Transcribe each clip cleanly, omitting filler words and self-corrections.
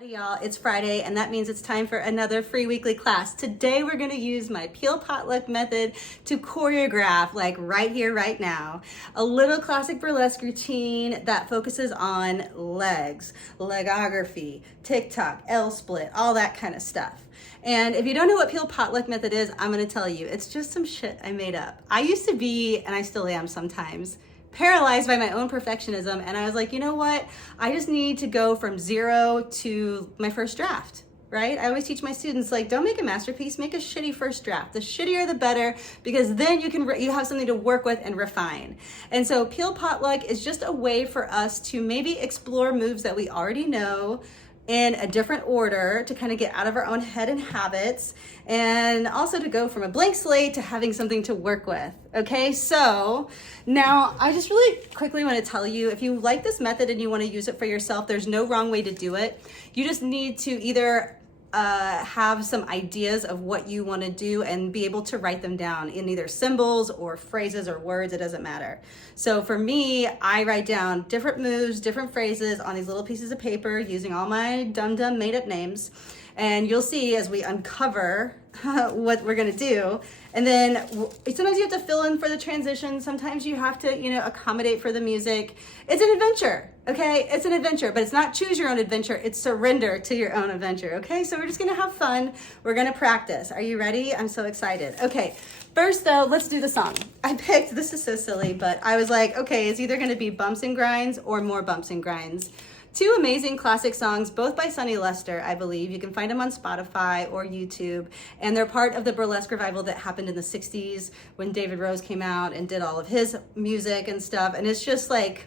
Howdy y'all, it's Friday and that means it's time for another free weekly class. Today we're going to use my Peel Potluck method to choreograph, like right here, right now, a little classic burlesque routine that focuses on legs, legography, tick-tock, L-split, all that kind of stuff. And if you don't know what Peel Potluck method is, I'm going to tell you. It's just some shit I made up. I used to be, and I still am sometimes, paralyzed by my own perfectionism, and I was like, you know what? I just need to go from zero to my first draft, right? I always teach my students, like, don't make a masterpiece, make a shitty first draft. The shittier the better, because then you have something to work with and refine. And so Peel Potluck is just a way for us to maybe explore moves that we already know in a different order, to kind of get out of our own head and habits, and also to go from a blank slate to having something to work with. Okay, so now I just really quickly want to tell you, if you like this method and you want to use it for yourself, there's no wrong way to do it. You just need to either have some ideas of what you want to do and be able to write them down in either symbols or phrases or words. It doesn't matter. So for me, I write down different moves, different phrases on these little pieces of paper using all my dumb made up names. And you'll see as we uncover what we're gonna do. And then sometimes you have to fill in for the transition. Sometimes you have to, accommodate for the music. It's an adventure, okay? It's an adventure, but it's not choose your own adventure. It's surrender to your own adventure, okay? So we're just gonna have fun. We're gonna practice. Are you ready? I'm so excited. Okay, first though, let's do the song. I picked, this is so silly, but I was like, okay, it's either gonna be Bumps and Grinds or More Bumps and Grinds. Two amazing classic songs, both by Sonny Lester, I believe. You can find them on Spotify or YouTube. And they're part of the burlesque revival that happened in the 60s when David Rose came out and did all of his music and stuff. And it's just like,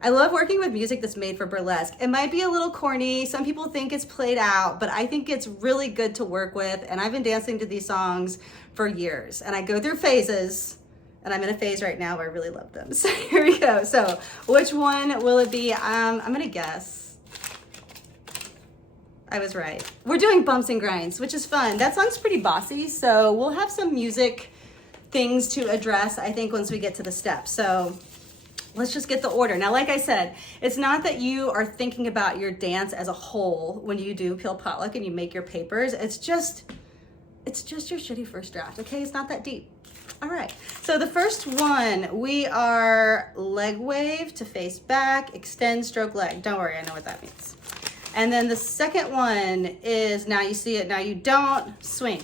I love working with music that's made for burlesque. It might be a little corny. Some people think it's played out, but I think it's really good to work with. And I've been dancing to these songs for years. And I go through phases. And I'm in a phase right now where I really love them. So here we go. So which one will it be? I'm gonna guess. I was right. We're doing Bumps and Grinds, which is fun. That song's pretty bossy, so we'll have some music things to address, I think, once we get to the steps. So let's just get the order. Now, like I said, it's not that you are thinking about your dance as a whole when you do Peel Potluck and you make your papers. It's just your shitty first draft, okay? It's not that deep. All right, so the first one, we are leg wave to face back, extend, stroke leg. Don't worry, I know what that means. And then the second one is, now you see it, now you don't, swing.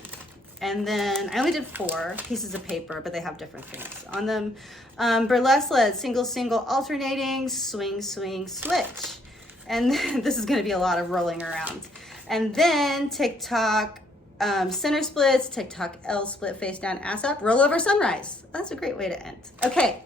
And then I only did 4 pieces of paper, but they have different things on them. Burlesque lead, single, single, alternating, swing, swing, switch. And then, this is gonna be a lot of rolling around. And then tick-tock, center splits, tick-tock, L split, face down, ass up, roll over, sunrise. That's a great way to end. Okay,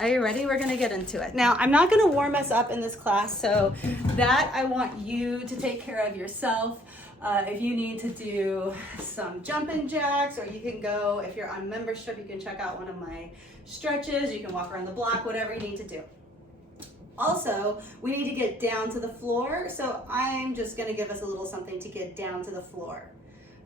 are you ready? We're gonna get into it. Now, I'm not gonna warm us up in this class, so that I want you to take care of yourself. If you need to do some jumping jacks, or you can go, if you're on membership, you can check out one of my stretches, you can walk around the block, whatever you need to do. Also, we need to get down to the floor, so I'm just gonna give us a little something to get down to the floor.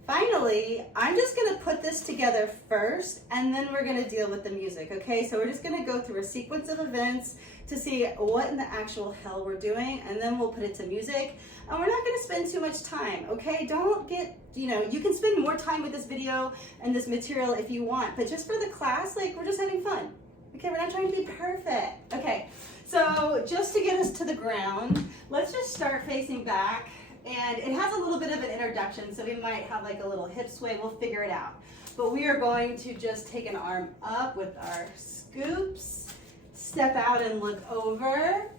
Finally, I'm just gonna put this together first, and then we're gonna deal with the music, okay? So we're just gonna go through a sequence of events to see what in the actual hell we're doing, and then we'll put it to music. And we're not gonna spend too much time, okay? Don't get, you can spend more time with this video and this material if you want, but just for the class, like, we're just having fun. Okay, we're not trying to be perfect. Okay, so just to get us to the ground, let's just start facing back. And it has a little bit of an introduction, so we might have like a little hip sway. We'll figure it out. But we are going to just take an arm up with our scoops, step out and look over,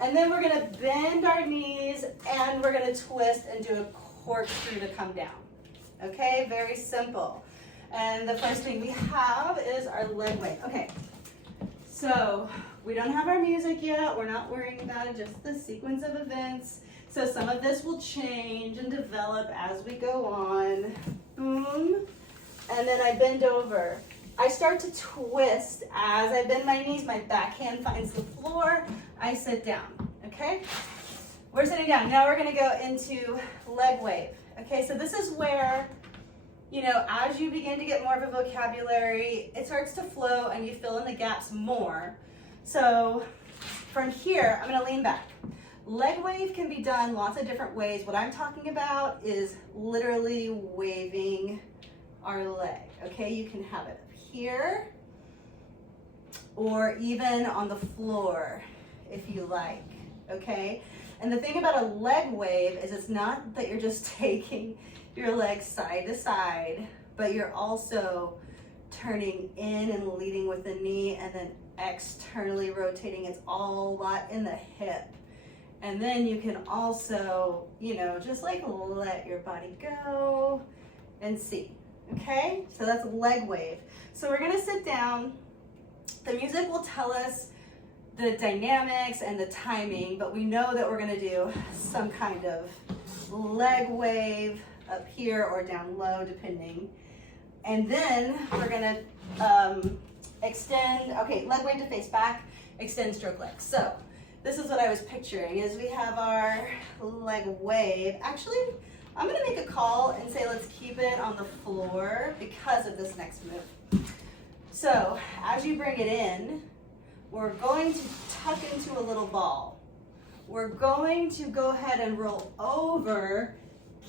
and then we're going to bend our knees and we're going to twist and do a corkscrew to come down. Okay, very simple. And the first thing we have is our leg wave. Okay, so we don't have our music yet. We're not worrying about it, just the sequence of events. So some of this will change and develop as we go on. Boom. And then I bend over. I start to twist. As I bend my knees, my backhand finds the floor. I sit down, okay? We're sitting down. Now we're gonna go into leg wave. Okay, so this is where, as you begin to get more of a vocabulary, it starts to flow and you fill in the gaps more. So from here, I'm gonna lean back. Leg wave can be done lots of different ways. What I'm talking about is literally waving our leg, okay? You can have it up here or even on the floor if you like, okay? And the thing about a leg wave is it's not that you're just taking your leg side to side, but you're also turning in and leading with the knee and then externally rotating. It's all a lot in the hip. And then you can also, you know, just like let your body go and see, okay? So that's leg wave. So we're gonna sit down. The music will tell us the dynamics and the timing, but we know that we're gonna do some kind of leg wave up here or down low, depending. And then we're gonna extend, okay, leg wave to face back, extend, stroke legs. So this is what I was picturing, is we have our leg wave. Actually, I'm gonna make a call and say let's keep it on the floor because of this next move. So as you bring it in, we're going to tuck into a little ball. We're going to go ahead and roll over,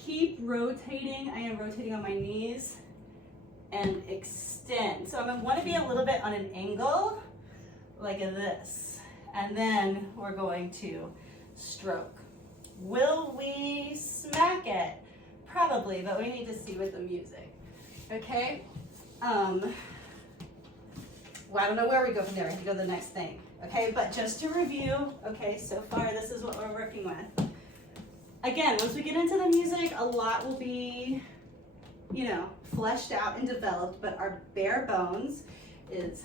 keep rotating. I am rotating on my knees and extend. So I'm gonna wanna be a little bit on an angle like this. And then we're going to stroke. Will we smack it? Probably, but we need to see with the music, okay? Well, I don't know where we go from there. I have to go to the next thing, okay? But just to review, okay, so far this is what we're working with. Again, once we get into the music, a lot will be, you know, fleshed out and developed, but our bare bones is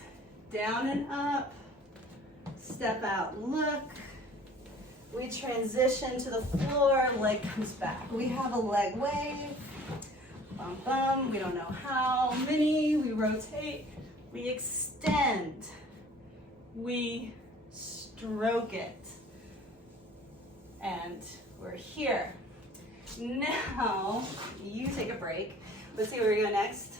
down and up, step out, look. We transition to the floor, leg comes back. We have a leg wave, bum bum, we don't know how many, we rotate, we extend, we stroke it, and we're here. Now, you take a break. Let's see where we go next.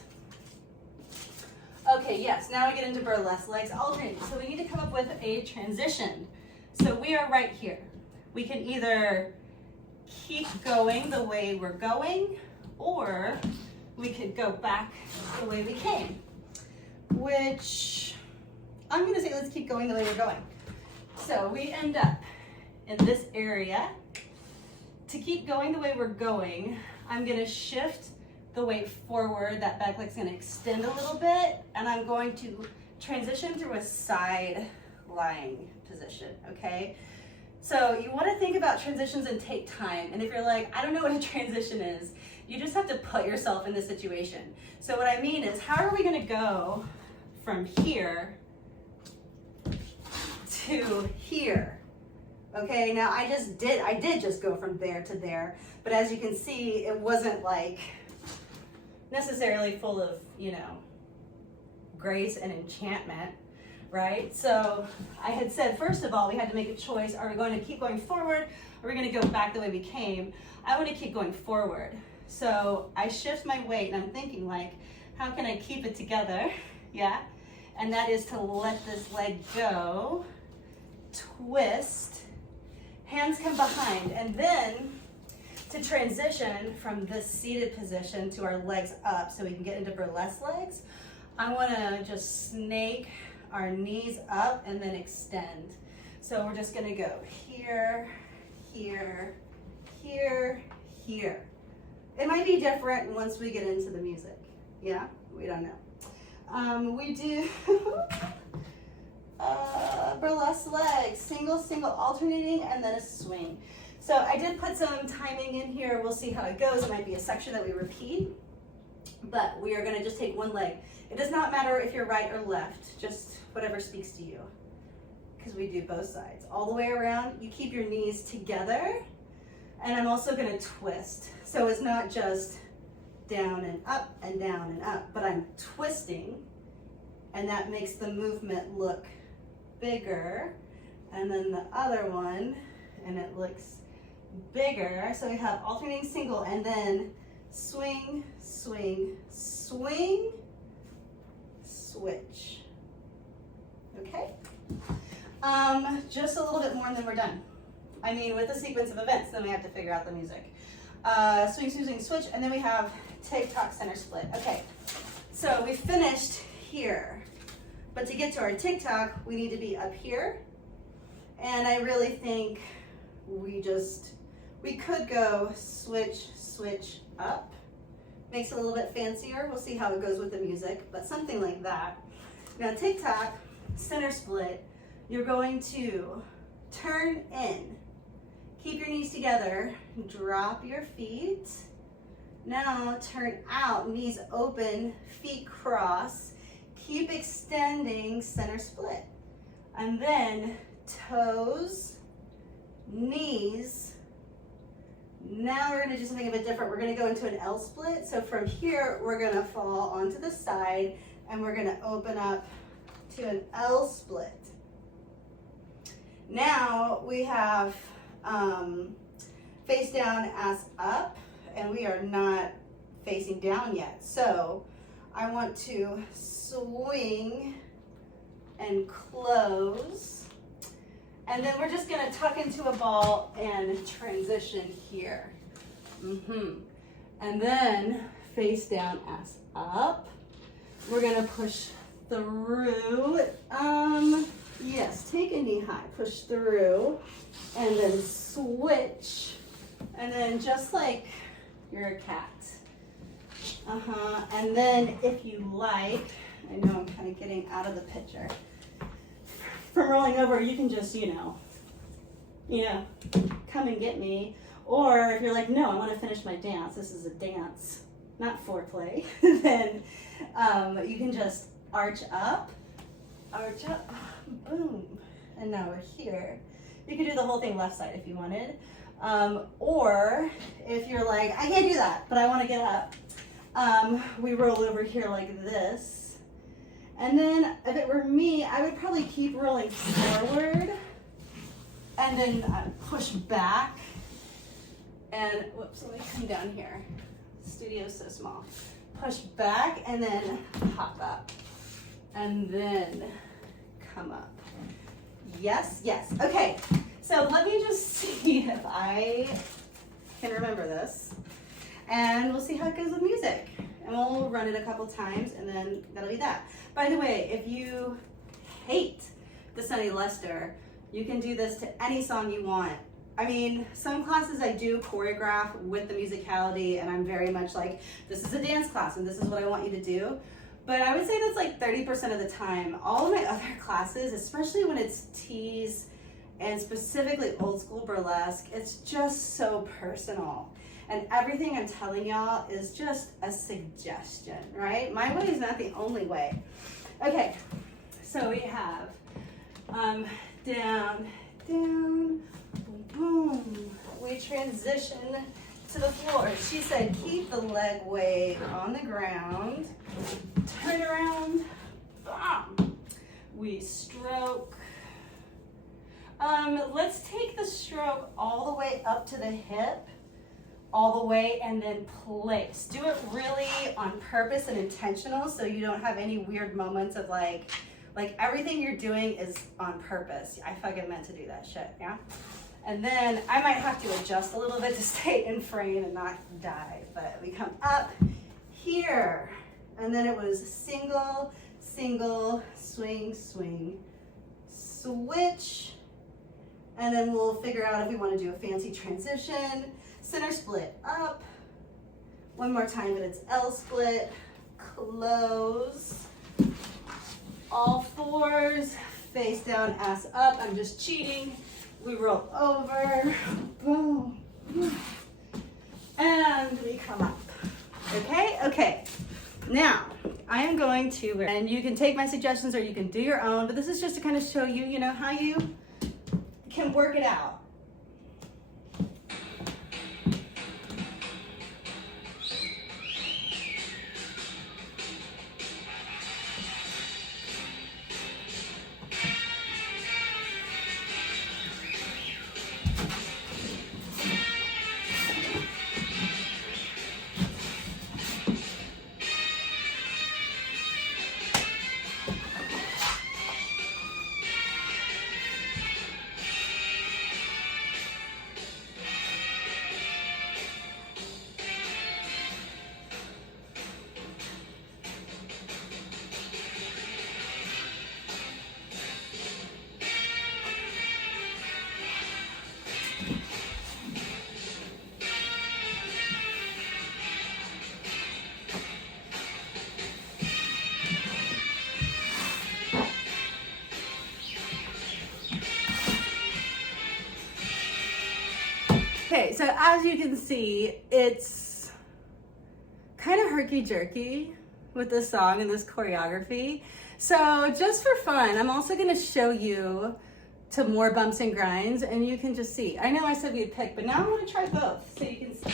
Okay, yes, now we get into burlesque, legs alternating. So we need to come up with a transition. So we are right here. We can either keep going the way we're going, or we could go back the way we came, which I'm gonna say let's keep going the way we're going. So we end up in this area. To keep going the way we're going, I'm gonna shift the weight forward. That back leg's gonna extend a little bit, and I'm going to transition through a side lying position, okay? So you wanna think about transitions and take time. And if you're like, I don't know what a transition is, you just have to put yourself in the situation. So what I mean is, how are we gonna go from here to here? Okay, now I did just go from there to there, but as you can see, it wasn't like necessarily full of, you know, grace and enchantment, right? So I had said, first of all, we had to make a choice. Are we going to keep going forward? Or are we going to go back the way we came? I want to keep going forward. So I shift my weight, and I'm thinking, like, how can I keep it together? Yeah, and that is to let this leg go, twist, hands come behind, and then to transition from this seated position to our legs up so we can get into burlesque legs, I want to just snake our knees up and then extend. So we're just going to go here, here, here, here. It might be different once we get into the music. Yeah, we don't know. We do burlesque legs, single, single, alternating, and then a swing. So I did put some timing in here. We'll see how it goes. It might be a section that we repeat, but we are going to just take one leg. It does not matter if you're right or left, just whatever speaks to you, because we do both sides. All the way around, you keep your knees together, and I'm also going to twist. So it's not just down and up and down and up, but I'm twisting, and that makes the movement look bigger. And then the other one, and it looks bigger. So we have alternating single, and then swing, swing, swing, switch. Okay? Just a little bit more and then we're done. I mean, with a sequence of events, then we have to figure out the music. Swing, swing, swing, switch, and then we have tick-tock, center split. Okay, so we finished here. But to get to our tick-tock, we need to be up here. And I really think we could go switch, switch, up. Makes it a little bit fancier. We'll see how it goes with the music, but something like that. Now tick-tock, center split, you're going to turn in. Keep your knees together, drop your feet. Now turn out, knees open, feet cross. Keep extending, center split. And then toes, knees. Now we're gonna do something a bit different. We're gonna go into an L split. So from here, we're gonna fall onto the side and we're gonna open up to an L split. Now we have face down, ass up, and we are not facing down yet. So I want to swing and close. And then we're just gonna tuck into a ball and transition here. And then face down, ass up. We're gonna push through. Yes, take a knee high, push through, and then switch. And then just like you're a cat. And then if you like, I know I'm kind of getting out of the picture. From rolling over, you can just, come and get me. Or if you're like, no, I want to finish my dance. This is a dance, not foreplay. Then you can just arch up, boom. And now we're here. You could do the whole thing left side if you wanted. Or if you're like, I can't do that, but I want to get up. We roll over here like this. And then if it were me, I would probably keep rolling forward and then push back. And whoops, let me come down here. The studio's so small. Push back and then hop up. And then come up. Yes, yes. Okay, so let me just see if I can remember this. And we'll see how it goes with music. And we'll run it a couple times and then that'll be that. By the way, if you hate the Sunny Lester, you can do this to any song you want. I mean, some classes I do choreograph with the musicality and I'm very much like, this is a dance class and this is what I want you to do. But I would say that's like 30% of the time. All of my other classes, especially when it's tease and specifically old school burlesque, it's just so personal. And everything I'm telling y'all is just a suggestion, right? My way is not the only way. Okay, so we have down, down, boom. We transition to the floor. She said, keep the leg weight on the ground. Turn around, bam. We stroke. Let's take the stroke all the way up to the hip, all the way, and then place. Do it really on purpose and intentional so you don't have any weird moments of like everything you're doing is on purpose. I fucking meant to do that shit, yeah? And then I might have to adjust a little bit to stay in frame and not dive, but we come up here, and then it was single, single, swing, swing, switch, and then we'll figure out if we want to do a fancy transition. Center split up. One more time, but it's L split. Close. All fours. Face down, ass up. I'm just cheating. We roll over. Boom. And we come up. Okay? Okay. Now, I am going to, and you can take my suggestions or you can do your own, but this is just to kind of show you, how you can work it out. so as you can see, it's kind of herky-jerky with this song and this choreography. So just for fun, I'm also gonna show you to more bumps and grinds, and you can just see. I know I said we'd pick, but now I wanna try both so you can see.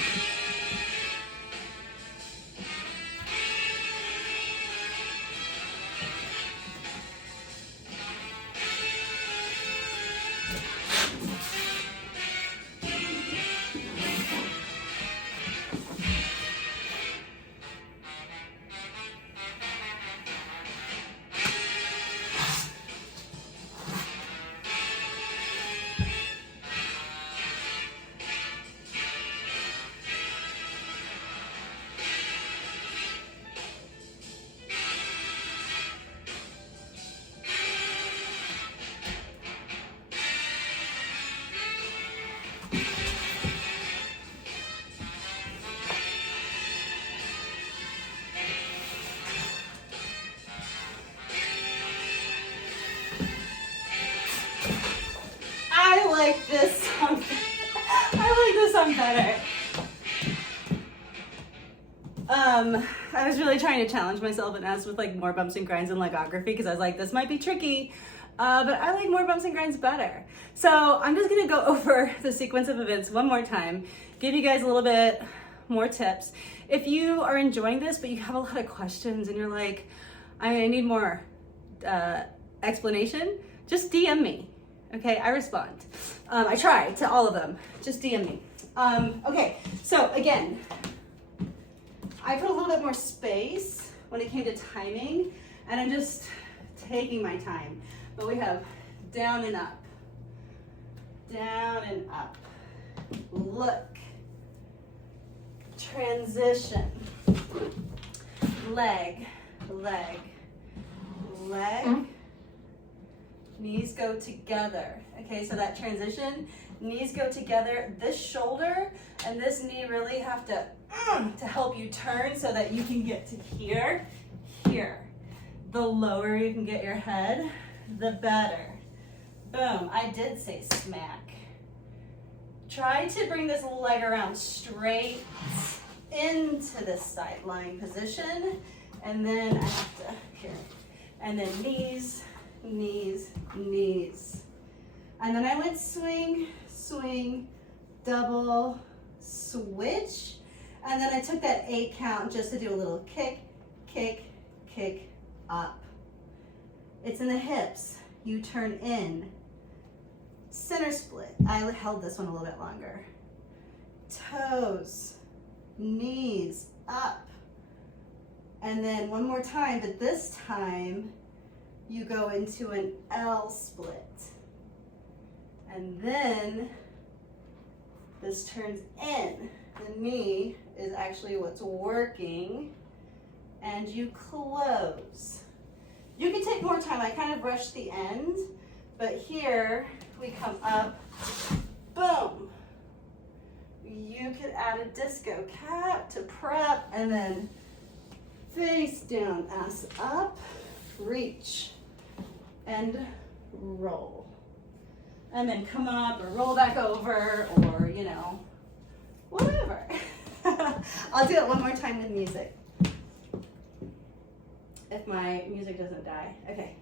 I like this song. I like this song better. I was really trying to challenge myself and ask with like more bumps and grinds and legography because I was like, this might be tricky, but I like more bumps and grinds better. So I'm just gonna go over the sequence of events one more time, give you guys a little bit more tips. If you are enjoying this, but you have a lot of questions and you're like, I need more explanation, just DM me. Okay, I respond. I try to all of them. Just DM me. Okay, so again, I put a little bit more space when it came to timing, and I'm just taking my time. But we have down and up, look, transition, leg, leg, leg, knees go together. Okay, so that transition, knees go together. This shoulder and this knee really have to help you turn so that you can get to here, here. The lower you can get your head, the better. Boom, I did say smack. Try to bring this leg around straight into this side lying position. And then I have to, here. And then knees, knees, knees. And then I went swing, swing, double, switch. And then I took that 8 count just to do a little kick, kick, kick, up. It's in the hips. You turn in. Center split. I held this one a little bit longer. Toes, knees, up. And then one more time, but this time you go into an L split. And then this turns in. The knee is actually what's working. And you close. You can take more time. I kind of rushed the end, but here we come up, boom. You could add a disco cap to prep, and then face down, ass up, reach, and roll. And then come up or roll back over, or, you know, whatever. I'll do it one more time with music. If my music doesn't die. Okay.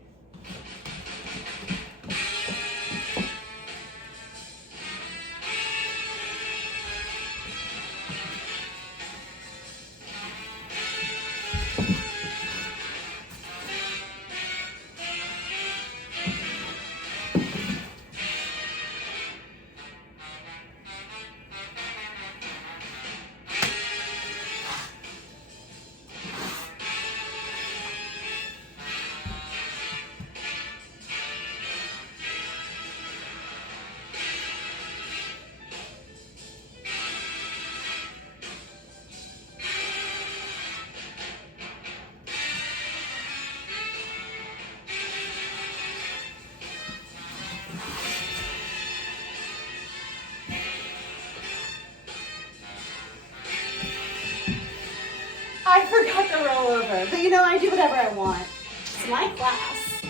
I forgot to roll over, but you know, I do whatever I want. It's my class.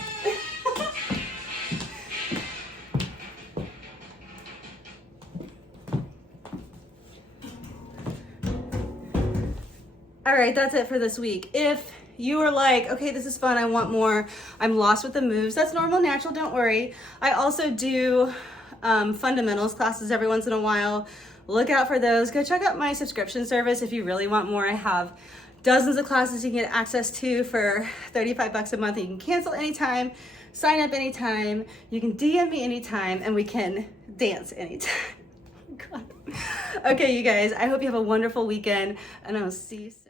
All right, that's it for this week. If you are like, okay, this is fun, I want more, I'm lost with the moves, that's normal, natural, don't worry. I also do fundamentals classes every once in a while. Look out for those. Go check out my subscription service if you really want more. I have dozens of classes you can get access to for 35 bucks a month. You can cancel anytime, sign up anytime, you can DM me anytime, and we can dance anytime. God. Okay, you guys, I hope you have a wonderful weekend, and I'll see you soon.